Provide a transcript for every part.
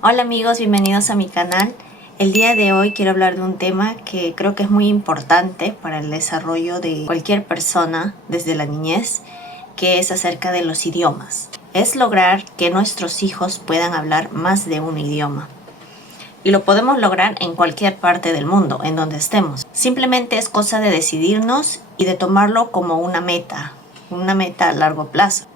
Hola amigos, bienvenidos a mi canal. El día de hoy quiero hablar de un tema que creo que es muy importante para el desarrollo de cualquier persona desde la niñez, que es acerca de los idiomas. Es lograr que nuestros hijos puedan hablar más de un idioma. Y lo podemos lograr en cualquier parte del mundo, en donde estemos. Simplemente es cosa de decidirnos y de tomarlo como una meta a largo plazo.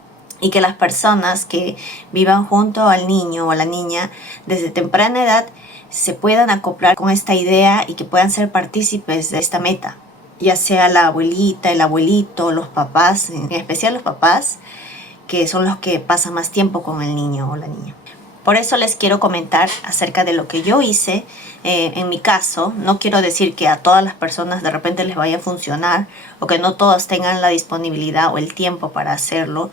Y que las personas que vivan junto al niño o a la niña desde temprana edad se puedan acoplar con esta idea y que puedan ser partícipes de esta meta. Ya sea la abuelita, el abuelito, los papás, en especial los papás, que son los que pasan más tiempo con el niño o la niña. Por eso les quiero comentar acerca de lo que yo hice en mi caso. No quiero decir que a todas las personas de repente les vaya a funcionar o que no todas tengan la disponibilidad o el tiempo para hacerlo,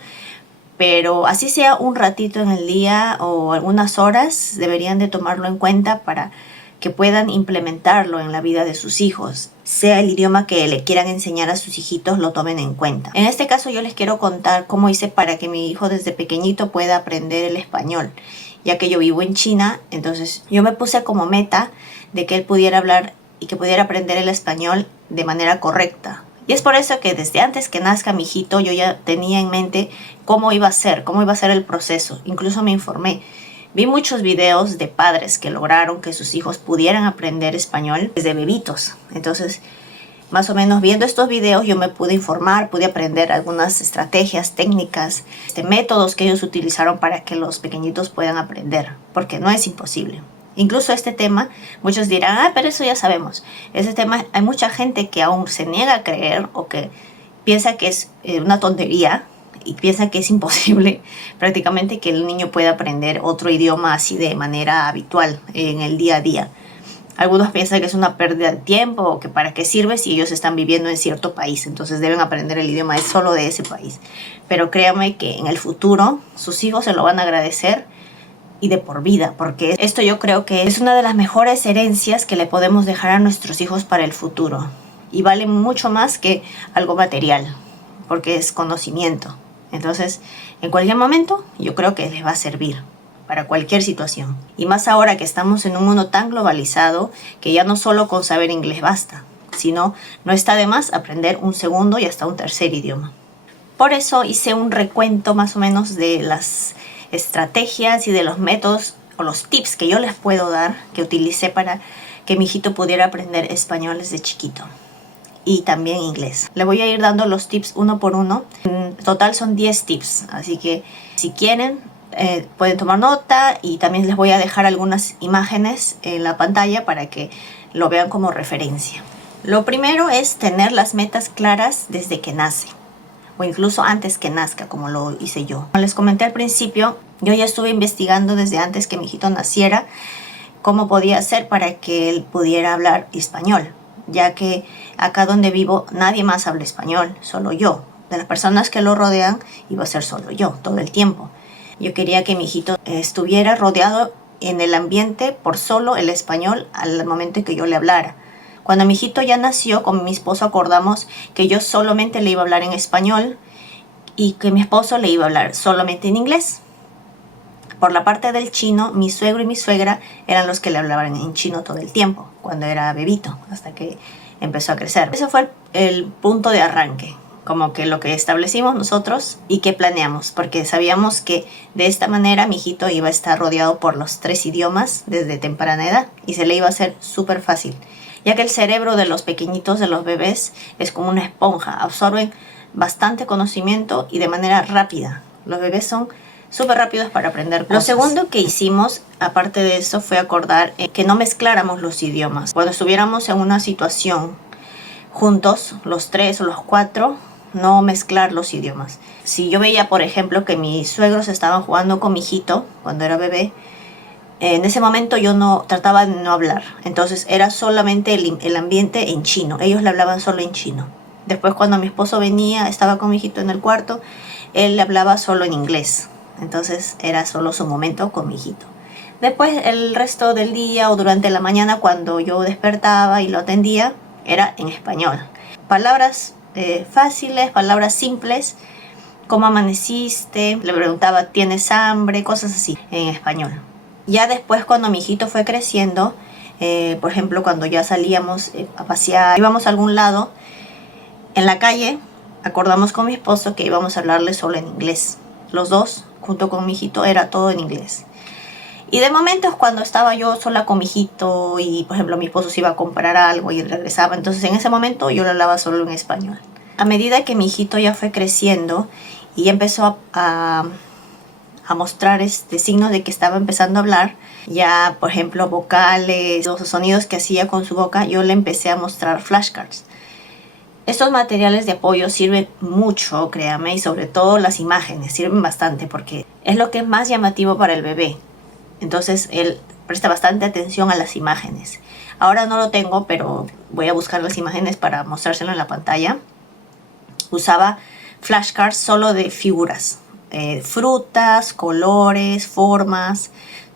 pero así sea un ratito en el día o algunas horas, deberían de tomarlo en cuenta para que puedan implementarlo en la vida de sus hijos. Sea el idioma que le quieran enseñar a sus hijitos, lo tomen en cuenta. En este caso yo les quiero contar cómo hice para que mi hijo desde pequeñito pueda aprender el español, ya que yo vivo en China. Entonces yo me puse como meta de que él pudiera hablar y que pudiera aprender el español de manera correcta. Y es por eso que desde antes que nazca mi hijito yo ya tenía en mente cómo iba a ser el proceso. Incluso me informé. Vi muchos videos de padres que lograron que sus hijos pudieran aprender español desde bebitos. Entonces, más o menos viendo estos videos yo me pude informar, pude aprender algunas estrategias, técnicas, métodos que ellos utilizaron para que los pequeñitos puedan aprender, porque no es imposible. Incluso este tema, muchos dirán, pero eso ya sabemos. Ese tema hay mucha gente que aún se niega a creer o que piensa que es una tontería y piensa que es imposible prácticamente que el niño pueda aprender otro idioma así de manera habitual en el día a día. Algunos piensan que es una pérdida de tiempo o que para qué sirve si ellos están viviendo en cierto país, entonces deben aprender el idioma solo de ese país. Pero créanme que en el futuro sus hijos se lo van a agradecer y de por vida, porque esto yo creo que es una de las mejores herencias que le podemos dejar a nuestros hijos para el futuro y vale mucho más que algo material, porque es conocimiento. Entonces, en cualquier momento yo creo que les va a servir para cualquier situación. Y más ahora que estamos en un mundo tan globalizado que ya no solo con saber inglés basta, sino no está de más aprender un segundo y hasta un tercer idioma. Por eso hice un recuento más o menos de las estrategias y de los métodos o los tips que yo les puedo dar, que utilicé para que mi hijito pudiera aprender español desde chiquito y también inglés. Le voy a ir dando los tips uno por uno. En total son 10 tips, así que si quieren pueden tomar nota y también les voy a dejar algunas imágenes en la pantalla para que lo vean como referencia. Lo primero es tener las metas claras desde que nace, o incluso antes que nazca, como lo hice yo. Como les comenté al principio, yo ya estuve investigando desde antes que mi hijito naciera cómo podía hacer para que él pudiera hablar español, ya que acá donde vivo nadie más habla español, solo yo. De las personas que lo rodean iba a ser solo yo todo el tiempo. Yo quería que mi hijito estuviera rodeado en el ambiente por solo el español al momento en que yo le hablara. Cuando mi hijito ya nació, con mi esposo acordamos que yo solamente le iba a hablar en español y que mi esposo le iba a hablar solamente en inglés. Por la parte del chino, mi suegro y mi suegra eran los que le hablaban en chino todo el tiempo, cuando era bebito, hasta que empezó a crecer. Ese fue el punto de arranque, como que lo que establecimos nosotros y que planeamos, porque sabíamos que de esta manera mi hijito iba a estar rodeado por los 3 idiomas desde temprana edad y se le iba a hacer súper fácil, ya que el cerebro de los pequeñitos, de los bebés, es como una esponja, absorben bastante conocimiento y de manera rápida. Los bebés son súper rápidos para aprender cosas. Lo segundo que hicimos, aparte de eso, fue acordar que no mezcláramos los idiomas. Cuando estuviéramos en una situación juntos, los 3 o los 4, no mezclar los idiomas. Si yo veía, por ejemplo, que mis suegros estaban jugando con mi hijito cuando era bebé, en ese momento yo trataba de no hablar. Entonces era solamente el ambiente en chino. Ellos le hablaban solo en chino. Después cuando mi esposo venía, estaba con mi hijito en el cuarto, él le hablaba solo en inglés. Entonces era solo su momento con mi hijito. Después el resto del día o durante la mañana cuando yo despertaba y lo atendía, era en español. Palabras fáciles, palabras simples, ¿cómo amaneciste? Le preguntaba, ¿tienes hambre? Cosas así en español. Ya después, cuando mi hijito fue creciendo, por ejemplo, cuando ya salíamos a pasear, íbamos a algún lado, en la calle, acordamos con mi esposo que íbamos a hablarle solo en inglés. Los dos, junto con mi hijito, era todo en inglés. Y de momentos cuando estaba yo sola con mi hijito y, por ejemplo, mi esposo se iba a comprar algo y regresaba, entonces en ese momento yo le hablaba solo en español. A medida que mi hijito ya fue creciendo y ya empezó a mostrar signos de que estaba empezando a hablar, ya, por ejemplo, vocales, los sonidos que hacía con su boca, yo le empecé a mostrar flashcards. Estos materiales de apoyo sirven mucho, créame, y sobre todo las imágenes sirven bastante porque es lo que es más llamativo para el bebé. Entonces él presta bastante atención a las imágenes. Ahora no lo tengo, pero voy a buscar las imágenes para mostrárselo en la pantalla. Usaba flashcards solo de figuras, frutas, colores, formas,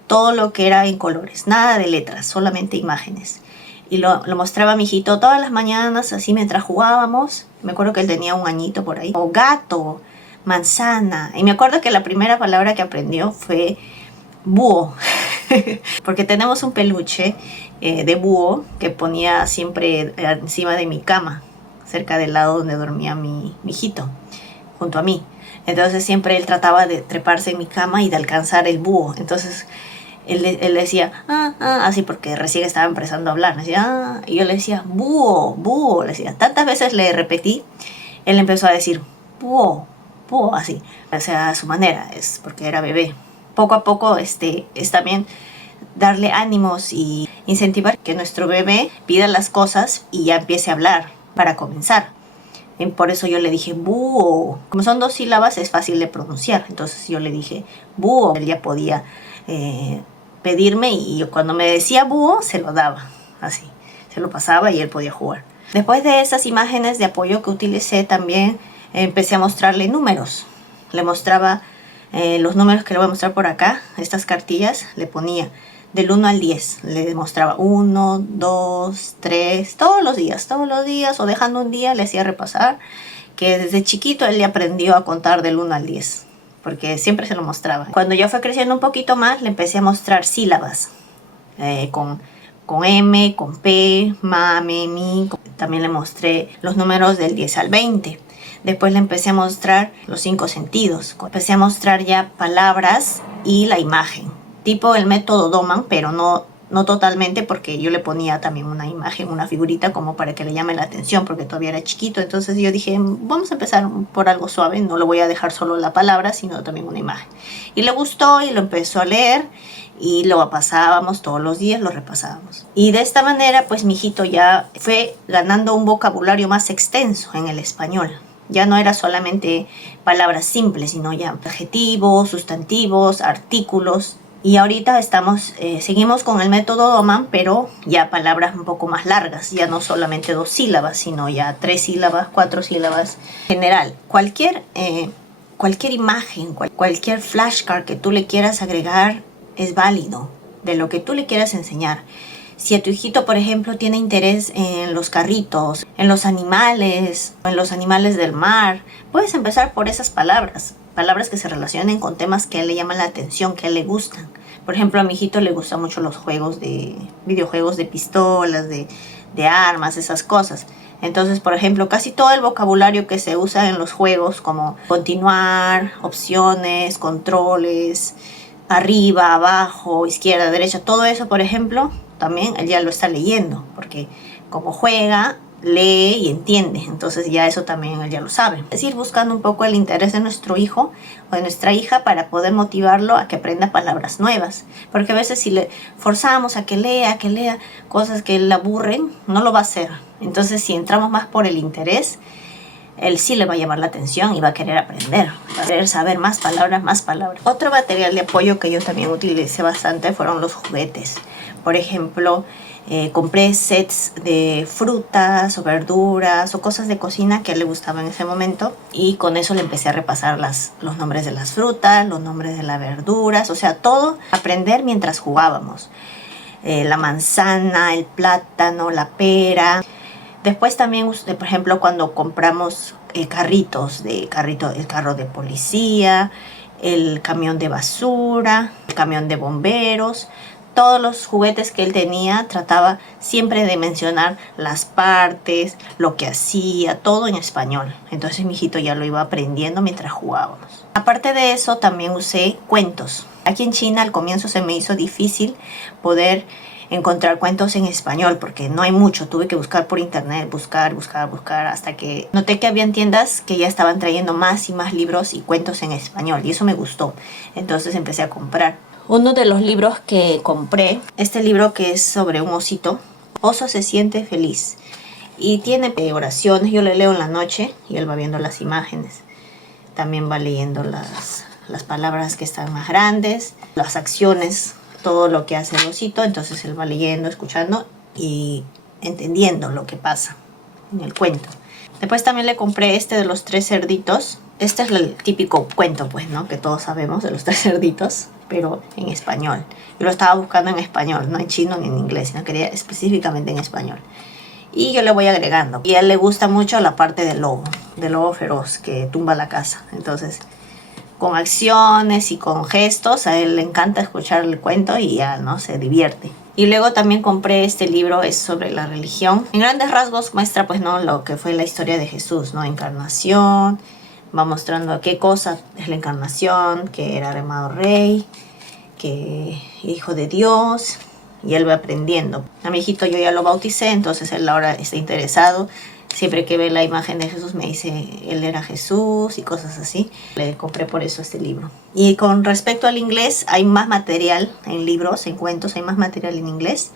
todo lo que era en colores, nada de letras, solamente imágenes. Y lo mostraba a mi hijito todas las mañanas, así mientras jugábamos. Me acuerdo que él tenía 1 añito por ahí. O gato, manzana. Y me acuerdo que la primera palabra que aprendió fue búho. Porque tenemos un peluche de búho que ponía siempre encima de mi cama, cerca del lado donde dormía mi hijito, junto a mí. Entonces siempre él trataba de treparse en mi cama y de alcanzar el búho. Entonces él decía, así, porque recién estaba empezando a hablar. Decía, y yo le decía, búho, búho. Le decía, tantas veces le repetí, él empezó a decir, búho, búho, así. O sea, a su manera, es porque era bebé. Poco a poco es también darle ánimos y incentivar que nuestro bebé pida las cosas y ya empiece a hablar para comenzar. Y por eso yo le dije búho. Como son 2 sílabas, es fácil de pronunciar. Entonces yo le dije búho. Él ya podía pedirme y cuando me decía búho, se lo daba. Así, se lo pasaba y él podía jugar. Después de esas imágenes de apoyo que utilicé, también empecé a mostrarle números. Le mostraba los números que le voy a mostrar por acá. Estas cartillas le ponía del 1 al 10. Le mostraba 1, 2, 3, todos los días, o dejando un día le hacía repasar, que desde chiquito él le aprendió a contar del 1 al 10, porque siempre se lo mostraba. Cuando ya fue creciendo un poquito más, le empecé a mostrar sílabas, con M, con P, ma, me, mi. También le mostré los números del 10 al 20. Después le empecé a mostrar los 5 sentidos. Empecé a mostrar ya palabras y la imagen. Tipo el método Doman, pero no totalmente, porque yo le ponía también una imagen, una figurita, como para que le llame la atención, porque todavía era chiquito. Entonces yo dije, vamos a empezar por algo suave, no lo voy a dejar solo la palabra, sino también una imagen. Y le gustó y lo empezó a leer y lo pasábamos todos los días, lo repasábamos. Y de esta manera, pues mi hijito ya fue ganando un vocabulario más extenso en el español. Ya no era solamente palabras simples, sino ya adjetivos, sustantivos, artículos. Y ahorita seguimos con el método Doman, pero ya palabras un poco más largas, ya no solamente 2 sílabas, sino ya 3 sílabas, 4 sílabas. En general, cualquier imagen, cualquier flashcard que tú le quieras agregar es válido, de lo que tú le quieras enseñar. Si a tu hijito, por ejemplo, tiene interés en los carritos, en los animales del mar, puedes empezar por esas palabras que se relacionen con temas que a él le llaman la atención, que a él le gustan. Por ejemplo, a mi hijito le gustan mucho los videojuegos de pistolas, de armas, esas cosas. Entonces, por ejemplo, casi todo el vocabulario que se usa en los juegos, como continuar, opciones, controles, arriba, abajo, izquierda, derecha, todo eso, por ejemplo, también él ya lo está leyendo, porque como juega, lee y entiende. Entonces ya eso también él ya lo sabe. Es ir buscando un poco el interés de nuestro hijo o de nuestra hija para poder motivarlo a que aprenda palabras nuevas. Porque a veces si le forzamos a que lea cosas que le aburren, no lo va a hacer. Entonces si entramos más por el interés, él sí le va a llamar la atención y va a querer aprender, va a querer saber más palabras, más palabras. Otro material de apoyo que yo también utilicé bastante fueron los juguetes. Por ejemplo, compré sets de frutas o verduras o cosas de cocina que a él le gustaban en ese momento, y con eso le empecé a repasar los nombres de las frutas, los nombres de las verduras, o sea, todo aprender mientras jugábamos. La manzana, el plátano, la pera. Después también, por ejemplo, cuando compramos el carro de policía, el camión de basura, el camión de bomberos. Todos los juguetes que él tenía trataba siempre de mencionar las partes, lo que hacía, todo en español. Entonces mi hijito ya lo iba aprendiendo mientras jugábamos. Aparte de eso, también usé cuentos. Aquí en China al comienzo se me hizo difícil poder encontrar cuentos en español porque no hay mucho. Tuve que buscar por internet, buscar, hasta que noté que habían tiendas que ya estaban trayendo más y más libros y cuentos en español, y eso me gustó. Entonces empecé a comprar. Uno de los libros que compré, este libro que es sobre un osito. Oso se siente feliz y tiene oraciones. Yo le leo en la noche y él va viendo las imágenes. También va leyendo las palabras que están más grandes, las acciones, todo lo que hace el osito. Entonces él va leyendo, escuchando y entendiendo lo que pasa en el cuento. Después también le compré este de los 3 cerditos. Este es el típico cuento, pues, ¿no? Que todos sabemos de los 3 cerditos, pero en español. Yo lo estaba buscando en español, no en chino ni en inglés, sino quería específicamente en español. Y yo le voy agregando. Y a él le gusta mucho la parte del lobo feroz que tumba la casa. Entonces, con acciones y con gestos, a él le encanta escuchar el cuento y ya, ¿no? Se divierte. Y luego también compré este libro, es sobre la religión. En grandes rasgos muestra, pues, ¿no? Lo que fue la historia de Jesús, ¿no? Encarnación. Va mostrando qué cosa es la encarnación, que era llamado rey, que hijo de Dios, y él va aprendiendo. A mi hijito yo ya lo bauticé, entonces él ahora está interesado. Siempre que ve la imagen de Jesús me dice, él era Jesús y cosas así. Le compré por eso este libro. Y con respecto al inglés, hay más material en libros, en cuentos, hay más material en inglés.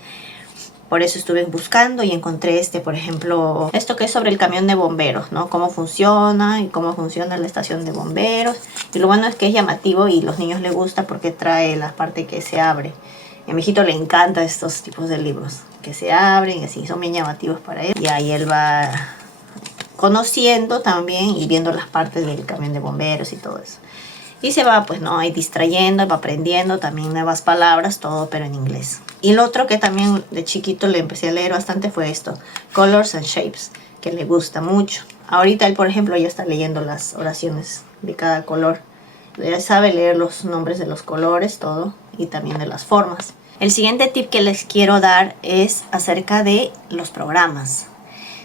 Por eso estuve buscando y encontré por ejemplo, esto que es sobre el camión de bomberos, ¿no? Cómo funciona y cómo funciona la estación de bomberos. Y lo bueno es que es llamativo y a los niños les gusta porque trae la parte que se abre. Y a mi hijito le encanta estos tipos de libros, que se abren y así, son bien llamativos para él. Y ahí él va conociendo también y viendo las partes del camión de bomberos y todo eso. Y se va, pues, ¿no? Ahí distrayendo, va aprendiendo también nuevas palabras, todo, pero en inglés. Y lo otro que también de chiquito le empecé a leer bastante fue esto, Colors and Shapes, que le gusta mucho. Ahorita él, por ejemplo, ya está leyendo las oraciones de cada color. Ya sabe leer los nombres de los colores, todo, y también de las formas. El siguiente tip que les quiero dar es acerca de los programas.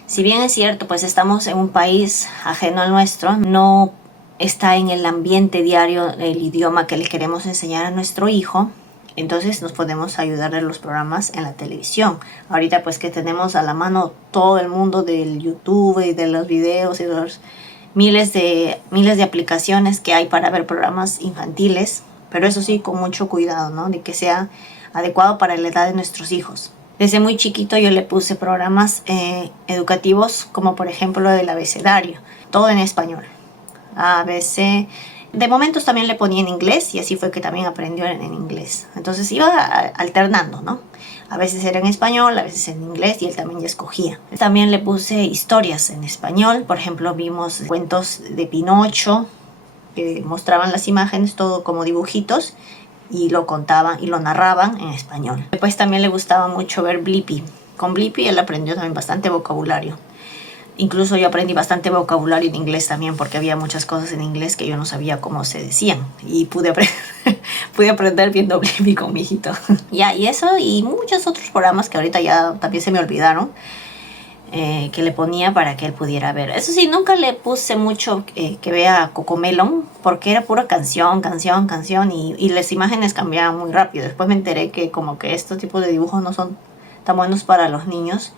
Si bien es cierto, pues estamos en un país ajeno al nuestro, no está en el ambiente diario el idioma que le queremos enseñar a nuestro hijo, entonces nos podemos ayudar de los programas en la televisión. Ahorita pues que tenemos a la mano todo el mundo del YouTube y de los videos y de los miles de aplicaciones que hay para ver programas infantiles, pero eso sí, con mucho cuidado, ¿no? De que sea adecuado para la edad de nuestros hijos. Desde muy chiquito yo le puse programas educativos como por ejemplo el abecedario, todo en español. A, B, C. De momentos también le ponía en inglés y así fue que también aprendió en inglés. Entonces iba alternando, ¿no? A veces era en español, a veces en inglés y él también ya escogía. También le puse historias en español. Por ejemplo, vimos cuentos de Pinocho que mostraban las imágenes, todo como dibujitos, y lo contaban y lo narraban en español. Después también le gustaba mucho ver Blippi. Con Blippi él aprendió también bastante vocabulario. Incluso yo aprendí bastante vocabulario en inglés también porque había muchas cosas en inglés que yo no sabía cómo se decían y pude aprender viendo Blippi con mi hijito. Ya, y eso y muchos otros programas que ahorita ya también se me olvidaron, que le ponía para que él pudiera ver. Eso sí, nunca le puse mucho que vea Cocomelon porque era pura canción y las imágenes cambiaban muy rápido. Después me enteré que como que estos tipos de dibujos no son tan buenos para los niños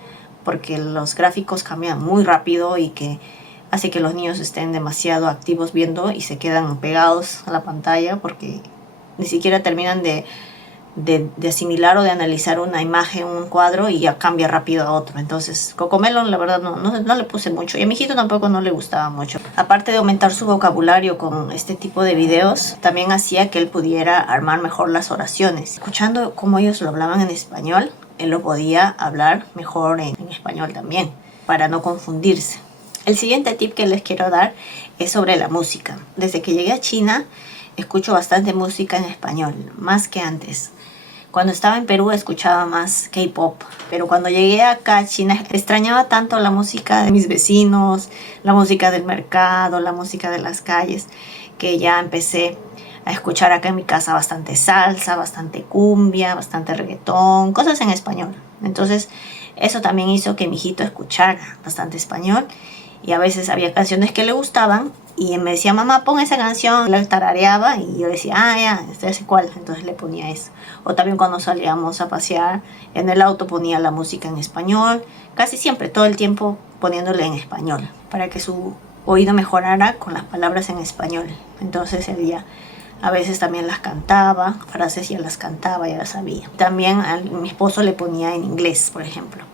porque los gráficos cambian muy rápido y que hace que los niños estén demasiado activos viendo y se quedan pegados a la pantalla porque ni siquiera terminan de asimilar o de analizar una imagen, un cuadro y ya cambia rápido a otro. Entonces Cocomelon la verdad no le puse mucho y a mi hijito tampoco no le gustaba mucho. Aparte de aumentar su vocabulario con este tipo de videos, también hacía que él pudiera armar mejor las oraciones. Escuchando cómo ellos lo hablaban en español, él lo podía hablar mejor en español también, para no confundirse. El siguiente tip que les quiero dar es sobre la música. Desde que llegué a China, escucho bastante música en español, más que antes. Cuando estaba en Perú escuchaba más K-pop, pero cuando llegué acá a China extrañaba tanto la música de mis vecinos, la música del mercado, la música de las calles, que ya empecé a escuchar acá en mi casa bastante salsa, bastante cumbia, bastante reggaetón, cosas en español. Entonces eso también hizo que mi hijito escuchara bastante español, y a veces había canciones que le gustaban y me decía, mamá, pon esa canción, la tarareaba y yo decía, ya, este es cuál, entonces le ponía eso. O también cuando salíamos a pasear en el auto ponía la música en español, casi siempre, todo el tiempo poniéndole en español, para que su oído mejorara con las palabras en español. Entonces ella a veces también las cantaba, frases ya las cantaba, ya las sabía. También a mi esposo le ponía en inglés, por ejemplo.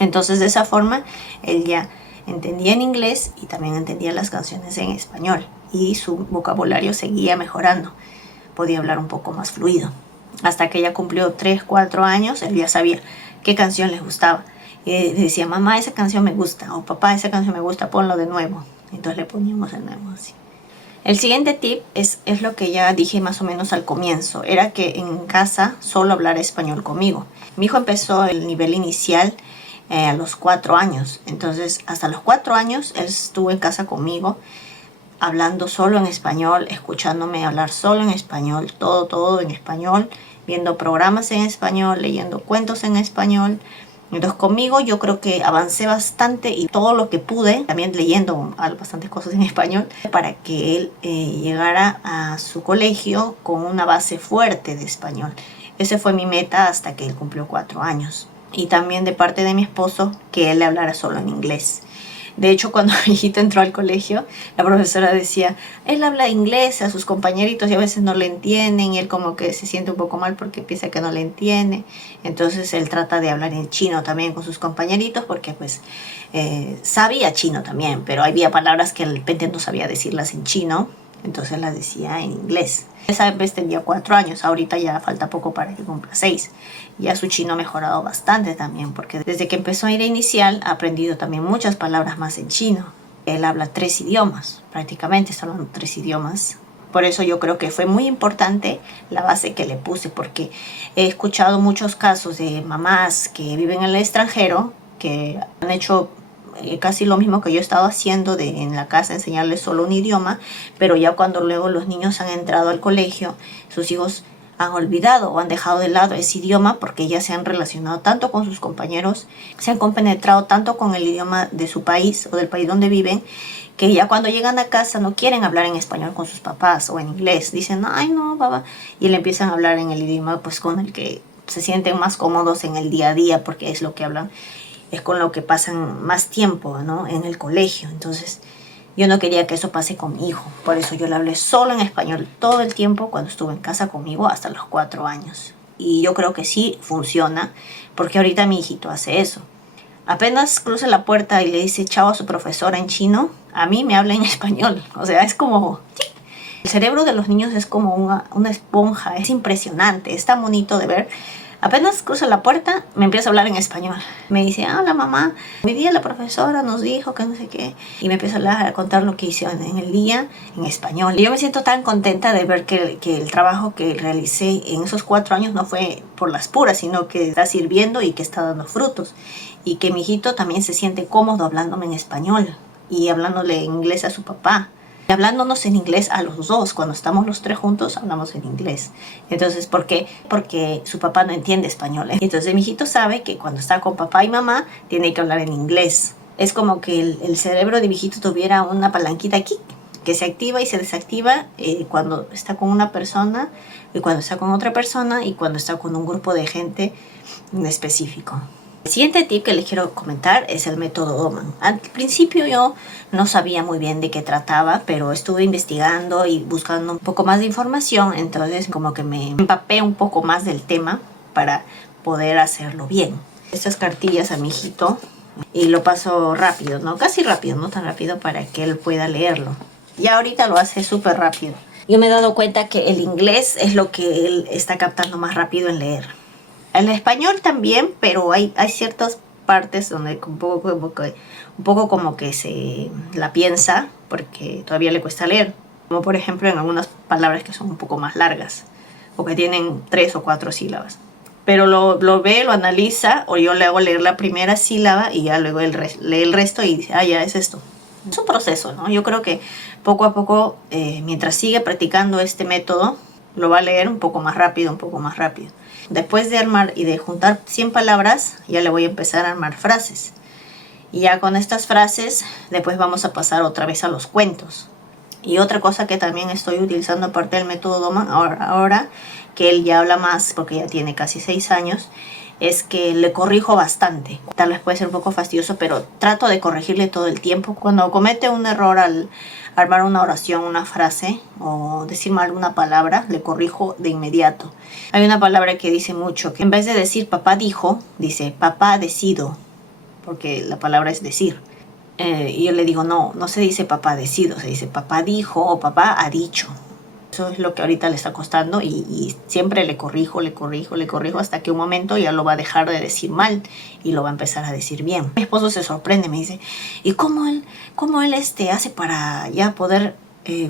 Entonces de esa forma él ya entendía en inglés y también entendía las canciones en español, y su vocabulario seguía mejorando, podía hablar un poco más fluido. Hasta que ella cumplió 3, 4 años, él ya sabía qué canción les gustaba. Y decía, mamá, esa canción me gusta, o papá, esa canción me gusta, ponlo de nuevo. Entonces le poníamos de nuevo así. El siguiente tip es lo que ya dije más o menos al comienzo, era que en casa solo hablara español conmigo. Mi hijo empezó el nivel inicial a los 4 años, entonces hasta los 4 años él estuvo en casa conmigo, hablando solo en español, escuchándome hablar solo en español, todo en español, viendo programas en español, leyendo cuentos en español. Entonces conmigo yo creo que avancé bastante, y todo lo que pude, también leyendo bastantes cosas en español, para que él llegara a su colegio con una base fuerte de español. Esa fue mi meta hasta que él cumplió 4 años. Y también de parte de mi esposo, que él le hablara solo en inglés. De hecho, cuando mi hijito entró al colegio, la profesora decía, él habla inglés a sus compañeritos y a veces no le entienden, y él como que se siente un poco mal porque piensa que no le entiende. Entonces él trata de hablar en chino también con sus compañeritos, porque pues sabía chino también, pero había palabras que de repente no sabía decirlas en chino, entonces las decía en inglés. Esa vez tenía 4 años, ahorita ya falta poco para que cumpla 6. Ya su chino ha mejorado bastante también, porque desde que empezó a ir a inicial ha aprendido también muchas palabras más en chino. Él habla 3 idiomas, prácticamente está hablando 3 idiomas. Por eso yo creo que fue muy importante la base que le puse, porque he escuchado muchos casos de mamás que viven en el extranjero, que han hecho casi lo mismo que yo he estado haciendo en la casa, enseñarles solo un idioma, pero ya cuando luego los niños han entrado al colegio, sus hijos han olvidado o han dejado de lado ese idioma, porque ya se han relacionado tanto con sus compañeros, se han compenetrado tanto con el idioma de su país o del país donde viven, que ya cuando llegan a casa no quieren hablar en español con sus papás o en inglés. Dicen, ay no, papá, y le empiezan a hablar en el idioma pues con el que se sienten más cómodos en el día a día, porque es lo que hablan, es con lo que pasan más tiempo, ¿no?, en el colegio. Entonces yo no quería que eso pase con mi hijo, por eso yo le hablé solo en español todo el tiempo cuando estuvo en casa conmigo hasta los 4 años. Y yo creo que sí funciona, porque ahorita mi hijito hace eso. Apenas cruza la puerta y le dice chao a su profesora en chino, a mí me habla en español. O sea, es como... El cerebro de los niños es como una esponja, es impresionante, es tan bonito de ver. Apenas cruza la puerta, me empieza a hablar en español. Me dice, hola mamá, hoy día la profesora nos dijo que no sé qué. Y me empieza a hablar, a contar lo que hizo en el día en español. Y yo me siento tan contenta de ver que el trabajo que realicé en esos 4 años no fue por las puras, sino que está sirviendo y que está dando frutos. Y que mi hijito también se siente cómodo hablándome en español y hablándole en inglés a su papá. Y hablándonos en inglés a los dos, cuando estamos los 3 juntos, hablamos en inglés. Entonces, ¿por qué? Porque su papá no entiende español, ¿eh? Entonces mi hijito sabe que cuando está con papá y mamá, tiene que hablar en inglés. Es como que el cerebro de mi hijito tuviera una palanquita aquí, que se activa y se desactiva cuando está con una persona, y cuando está con otra persona, y cuando está con un grupo de gente en específico. El siguiente tip que les quiero comentar es el método Doman. Al principio yo no sabía muy bien de qué trataba, pero estuve investigando y buscando un poco más de información, entonces como que me empapé un poco más del tema para poder hacerlo bien. Estas cartillas a mi hijito y lo paso rápido, ¿no? Casi rápido, no tan rápido para que él pueda leerlo. Y ahorita lo hace súper rápido. Yo me he dado cuenta que el inglés es lo que él está captando más rápido en leer. El español también, pero hay ciertas partes donde un poco como que se la piensa, porque todavía le cuesta leer. Como por ejemplo en algunas palabras que son un poco más largas, o que tienen 3 o 4 sílabas. Pero lo ve, lo analiza, o yo le hago leer la primera sílaba y ya luego él lee el resto y dice, ya es esto. Es un proceso, ¿no? Yo creo que poco a poco, mientras sigue practicando este método, lo va a leer un poco más rápido, un poco más rápido. Después de armar y de juntar 100 palabras, ya le voy a empezar a armar frases. Y ya con estas frases, después vamos a pasar otra vez a los cuentos. Y otra cosa que también estoy utilizando aparte del método Doman, ahora que él ya habla más, porque ya tiene casi 6 años, es que le corrijo bastante. Tal vez puede ser un poco fastidioso, pero trato de corregirle todo el tiempo. Cuando comete un error al armar una oración, una frase o decir mal una palabra, le corrijo de inmediato. Hay una palabra que dice mucho, que en vez de decir papá dijo, dice papá decido, porque la palabra es decir. Y yo le digo, no se dice papá decido, se dice papá dijo o papá ha dicho. Eso es lo que ahorita le está costando y siempre le corrijo hasta que un momento ya lo va a dejar de decir mal y lo va a empezar a decir bien. Mi esposo se sorprende, me dice, ¿y cómo él hace para ya poder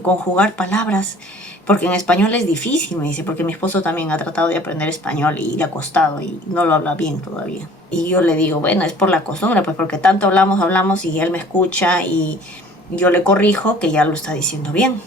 conjugar palabras? Porque en español es difícil, me dice, porque mi esposo también ha tratado de aprender español y le ha costado y no lo habla bien todavía. Y yo le digo, bueno, es por la costumbre, pues porque tanto hablamos y él me escucha y yo le corrijo que ya lo está diciendo bien.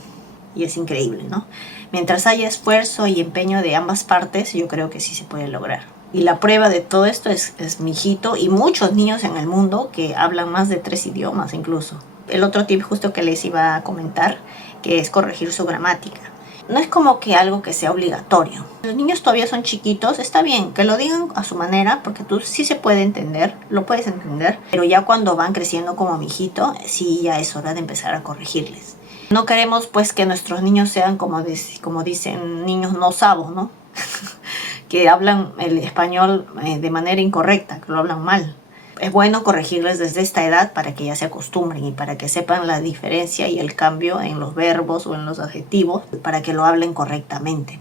Y es increíble, ¿no? Mientras haya esfuerzo y empeño de ambas partes, yo creo que sí se puede lograr. Y la prueba de todo esto es mi hijito y muchos niños en el mundo que hablan más de 3 idiomas incluso. El otro tip justo que les iba a comentar, que es corregir su gramática. No es como que algo que sea obligatorio. Los niños todavía son chiquitos, está bien que lo digan a su manera, porque tú sí se puede entender, lo puedes entender, pero ya cuando van creciendo como mi hijito, sí ya es hora de empezar a corregirles. No queremos pues que nuestros niños sean como dicen niños no sabos, ¿no? Que hablan el español de manera incorrecta, que lo hablan mal. Es bueno corregirles desde esta edad para que ya se acostumbren y para que sepan la diferencia y el cambio en los verbos o en los adjetivos para que lo hablen correctamente.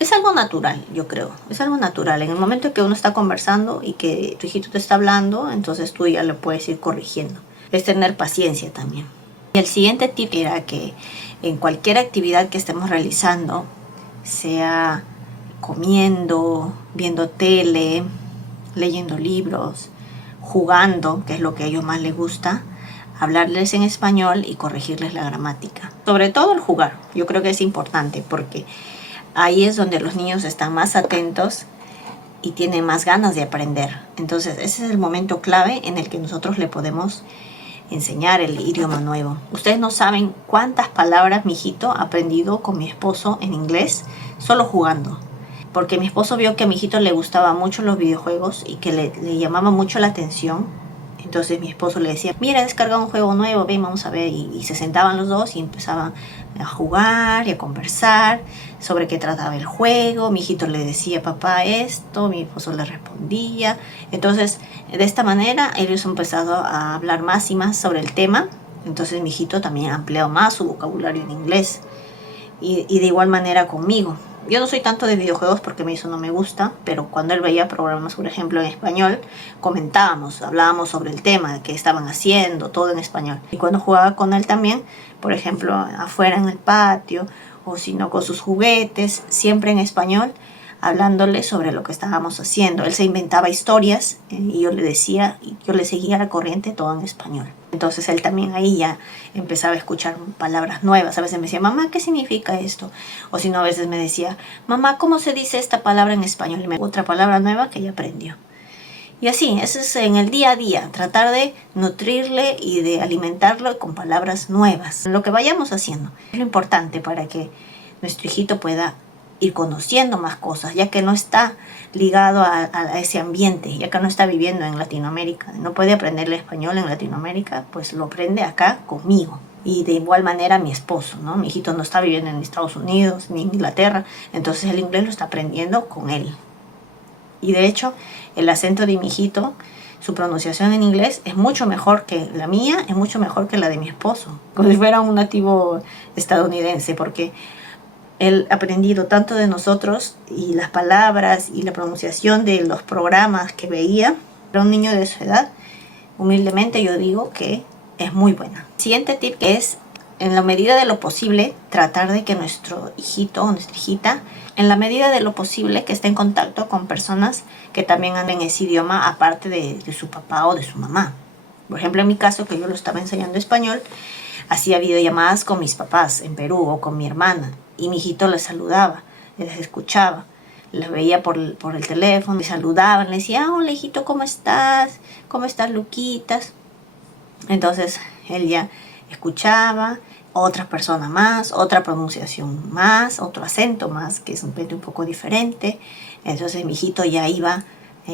Es algo natural, yo creo. Es algo natural. En el momento que uno está conversando y que tu hijito te está hablando, entonces tú ya le puedes ir corrigiendo. Es tener paciencia también. Y el siguiente tip era que en cualquier actividad que estemos realizando, sea comiendo, viendo tele, leyendo libros, jugando, que es lo que a ellos más les gusta, hablarles en español y corregirles la gramática. Sobre todo el jugar, yo creo que es importante porque ahí es donde los niños están más atentos y tienen más ganas de aprender. Entonces ese es el momento clave en el que nosotros le podemos enseñar el idioma nuevo. Ustedes no saben cuántas palabras mi hijito ha aprendido con mi esposo en inglés solo jugando. Porque mi esposo vio que a mi hijito le gustaban mucho los videojuegos y que le llamaba mucho la atención. Entonces mi esposo le decía, mira, he descargado un juego nuevo, ven, vamos a ver. Y se sentaban los dos y empezaban a jugar y a conversar sobre qué trataba el juego. Mi hijito le decía, papá, esto, mi esposo le respondía. Entonces, de esta manera, ellos han empezado a hablar más y más sobre el tema. Entonces mi hijito también ha ampliado más su vocabulario en inglés. Y de igual manera conmigo. Yo no soy tanto de videojuegos porque a mí eso no me gusta, pero cuando él veía programas, por ejemplo, en español, comentábamos, hablábamos sobre el tema, qué estaban haciendo, todo en español. Y cuando jugaba con él también, por ejemplo, afuera en el patio, o si no con sus juguetes, siempre en español, hablándole sobre lo que estábamos haciendo. Él se inventaba historias y yo le decía, y yo le seguía la corriente todo en español. Entonces él también ahí ya empezaba a escuchar palabras nuevas. A veces me decía, mamá, ¿qué significa esto? O si no, a veces me decía, mamá, ¿cómo se dice esta palabra en español? Y me otra palabra nueva que ella aprendió. Y así, eso es en el día a día, tratar de nutrirle y de alimentarlo con palabras nuevas. Lo que vayamos haciendo es lo importante para que nuestro hijito pueda ir conociendo más cosas, ya que no está ligado a ese ambiente, ya que no está viviendo en Latinoamérica. No puede aprender el español en Latinoamérica, pues lo aprende acá conmigo. Y de igual manera mi esposo, ¿no? Mi hijito no está viviendo en Estados Unidos ni en Inglaterra, entonces el inglés lo está aprendiendo con él. Y de hecho, el acento de mi hijito, su pronunciación en inglés es mucho mejor que la mía, es mucho mejor que la de mi esposo, como si fuera un nativo estadounidense, porque él ha aprendido tanto de nosotros y las palabras y la pronunciación de los programas que veía. Para un niño de su edad, humildemente yo digo que es muy buena. Siguiente tip es, en la medida de lo posible, tratar de que nuestro hijito o nuestra hijita, en la medida de lo posible, que esté en contacto con personas que también hablen ese idioma aparte de su papá o de su mamá. Por ejemplo, en mi caso, que yo lo estaba enseñando español, hacía videollamadas con mis papás en Perú o con mi hermana y mi hijito les saludaba, les escuchaba, les veía por el teléfono, me saludaban, le decía, hola hijito, ¿cómo estás? ¿Cómo estás, Luquitas? Entonces él ya escuchaba, otra persona más, otra pronunciación más, otro acento más, que es un poco diferente. Entonces mi hijito ya iba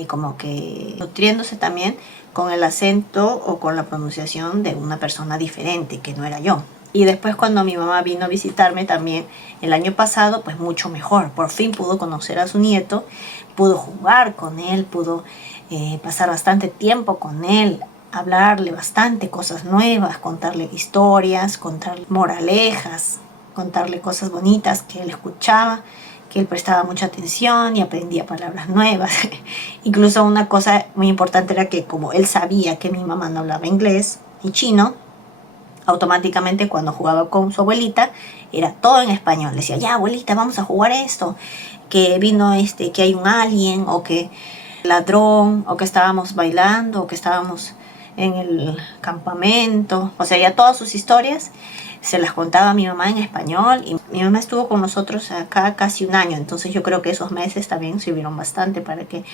como que nutriéndose también con el acento o con la pronunciación de una persona diferente, que no era yo. Y después cuando mi mamá vino a visitarme también el año pasado, pues mucho mejor. Por fin pudo conocer a su nieto, pudo jugar con él, pudo pasar bastante tiempo con él, hablarle bastante cosas nuevas, contarle historias, contarle moralejas, contarle cosas bonitas que él escuchaba, que él prestaba mucha atención y aprendía palabras nuevas. Incluso una cosa muy importante era que como él sabía que mi mamá no hablaba inglés y chino, automáticamente cuando jugaba con su abuelita era todo en español. Le decía, ya abuelita, vamos a jugar esto, que vino que hay un alien, o que ladrón, o que estábamos bailando, o que estábamos en el campamento. O sea, ya todas sus historias se las contaba a mi mamá en español, y mi mamá estuvo con nosotros acá casi un año, entonces yo creo que esos meses también sirvieron bastante para que,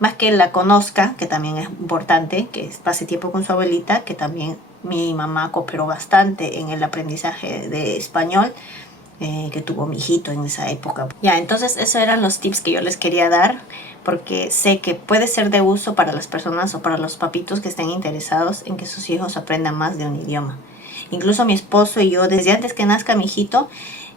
más que la conozca, que también es importante, que pase tiempo con su abuelita, que también mi mamá cooperó bastante en el aprendizaje de español que tuvo mi hijito en esa época. Ya, entonces esos eran los tips que yo les quería dar, porque sé que puede ser de uso para las personas o para los papitos que estén interesados en que sus hijos aprendan más de un idioma. Incluso mi esposo y yo, desde antes que nazca mi hijito,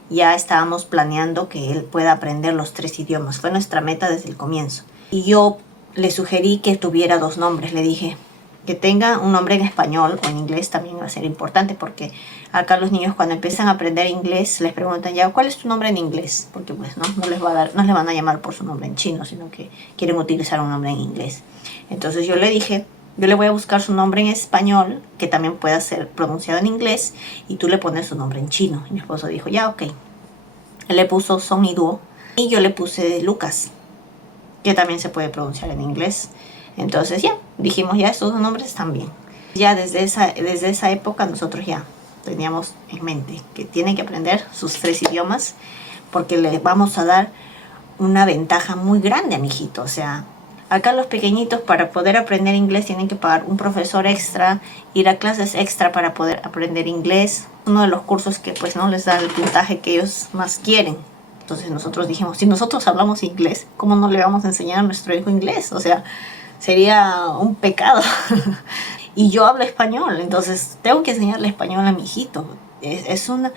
ya estábamos planeando que él pueda aprender los 3 idiomas. Fue nuestra meta desde el comienzo. Y yo le sugerí que tuviera 2 nombres. Le dije que tenga un nombre en español o en inglés, también va a ser importante, porque acá los niños cuando empiezan a aprender inglés les preguntan ya, ¿cuál es tu nombre en inglés? Porque pues no les van a llamar por su nombre en chino, sino que quieren utilizar un nombre en inglés. Entonces yo le dije, yo le voy a buscar su nombre en español, que también pueda ser pronunciado en inglés, y tú le pones su nombre en chino. Y mi esposo dijo, ya, ok. Él le puso Son y Duo, y yo le puse Lucas, que también se puede pronunciar en inglés. Entonces ya, dijimos ya, estos 2 nombres están bien. Ya desde esa época nosotros ya teníamos en mente que tiene que aprender sus 3 idiomas, porque le vamos a dar una ventaja muy grande a mi hijito. O sea, acá los pequeñitos para poder aprender inglés tienen que pagar un profesor extra, ir a clases extra para poder aprender inglés. Uno de los cursos que pues no les da el puntaje que ellos más quieren. Entonces nosotros dijimos, si nosotros hablamos inglés, ¿cómo no le vamos a enseñar a nuestro hijo inglés? O sea, sería un pecado. Y yo hablo español, entonces tengo que enseñarle español a mi hijito. Es una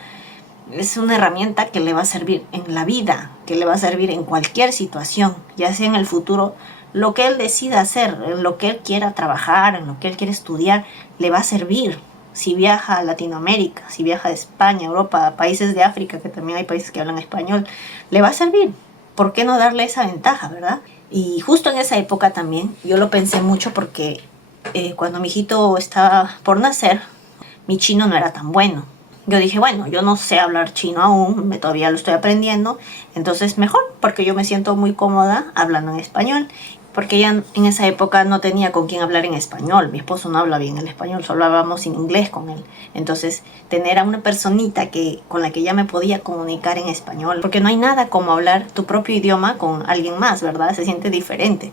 herramienta que le va a servir en la vida, que le va a servir en cualquier situación, ya sea en el futuro, lo que él decida hacer, en lo que él quiera trabajar, en lo que él quiera estudiar, le va a servir. Si viaja a Latinoamérica, si viaja a España, Europa, a países de África, que también hay países que hablan español, le va a servir. ¿Por qué no darle esa ventaja, verdad? Y justo en esa época también, yo lo pensé mucho porque cuando mi hijito estaba por nacer, mi chino no era tan bueno. Yo dije, bueno, yo no sé hablar chino aún, todavía lo estoy aprendiendo, entonces mejor, porque yo me siento muy cómoda hablando en español, porque ya en esa época no tenía con quién hablar en español. Mi esposo no habla bien el español, solo hablábamos en inglés con él. Entonces, tener a una personita con la que ya me podía comunicar en español, porque no hay nada como hablar tu propio idioma con alguien más, ¿verdad? Se siente diferente.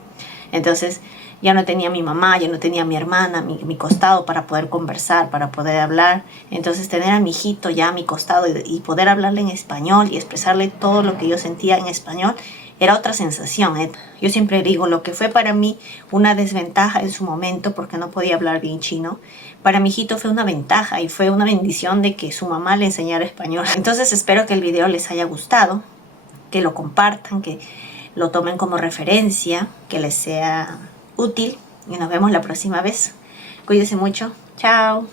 Entonces, ya no tenía mi mamá, ya no tenía mi hermana, mi costado para poder conversar, para poder hablar. Entonces tener a mi hijito ya a mi costado y poder hablarle en español y expresarle todo lo que yo sentía en español era otra sensación. Yo siempre digo, lo que fue para mí una desventaja en su momento porque no podía hablar bien chino, para mi hijito fue una ventaja y fue una bendición de que su mamá le enseñara español. Entonces espero que el video les haya gustado, que lo compartan, que lo tomen como referencia, que les sea útil, y nos vemos la próxima vez. Cuídense mucho. Chao.